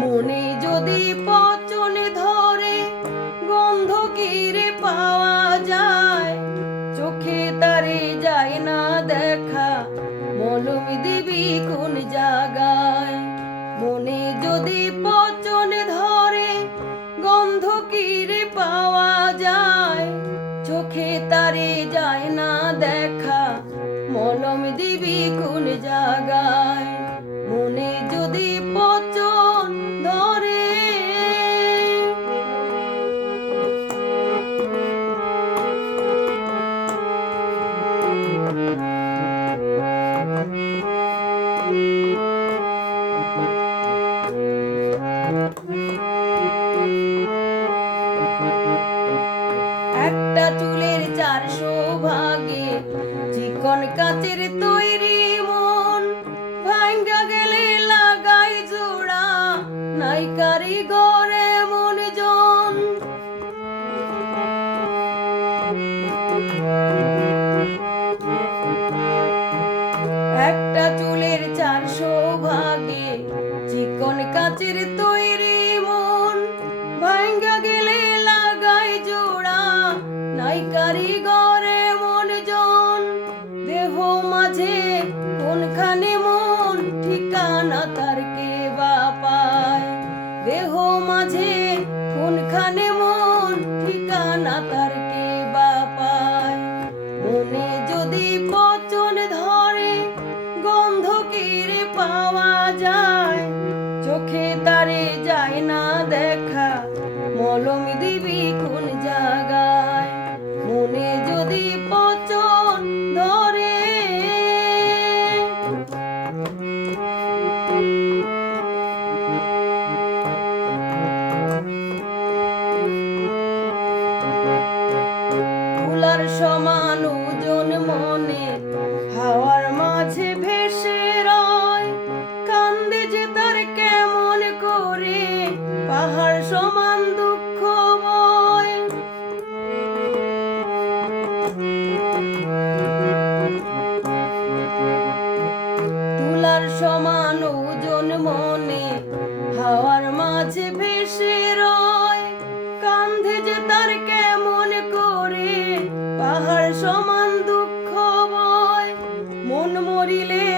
মনে যদি পচন ধরে গন্ধ কিরে পাওয়া যায়, চোখে তারে যায় না দেখা, মলম দিবি কোন জায়গায়। মনে যদি পচন ধরে গন্ধ কিরে পাওয়া যায়, চোখে তারে যায় না দেখা, মলম দিবি কোন জায়গায়। মনে যদি পচন ধরে একটা চুলের 400 ভাগে চিকন কাচের তৈরি মন, ভাঙ্গা গেলে লাগাই জোড়া, নাই কারিগরে মন জন। একটা চুলের 400 ভাগে চিকন কাচের তৈরি মন, ভাঙ্গা গেলে লাগাই জোড়া, নাই কারিগরে মন জন। দেহ মাঝে কোনখানে মন ঠিকানা তার কে বা পায়, দেহ মাঝে কোনখানে মন ঠিকানা তার কে বা পায়। মনে যদি পচন ধরে গন্ধ কিরে পাওয়া যায়, চোখে তারে যায় না দেখা, মলম দিবি কোন জায়গায়। মনে যদি পচন ধরে তুলার সমান ওজন মনে হাওয়ার মাঝে ভেসে রয়, কান্দে যে তার কেমন করে পাহাড় সমান দুঃখ বয়। তুলার সমান ওজন মনে হাওয়ার মাঝে ভেসে রয়, কান্ধে যে তার কেমন করে পাহাড় সমান দুঃখ বয়। মন মরিলে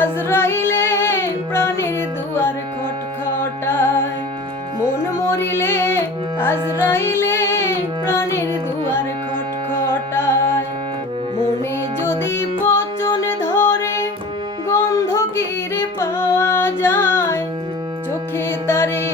আজরাইলে প্রাণের দুয়ার খটখটায়, মন মরিলে আজরাইলে প্রাণের দুয়ার খটখটায়। মনে যদি পচন ধরে গন্ধ কিরে পাওয়া যায়, চোখে তারে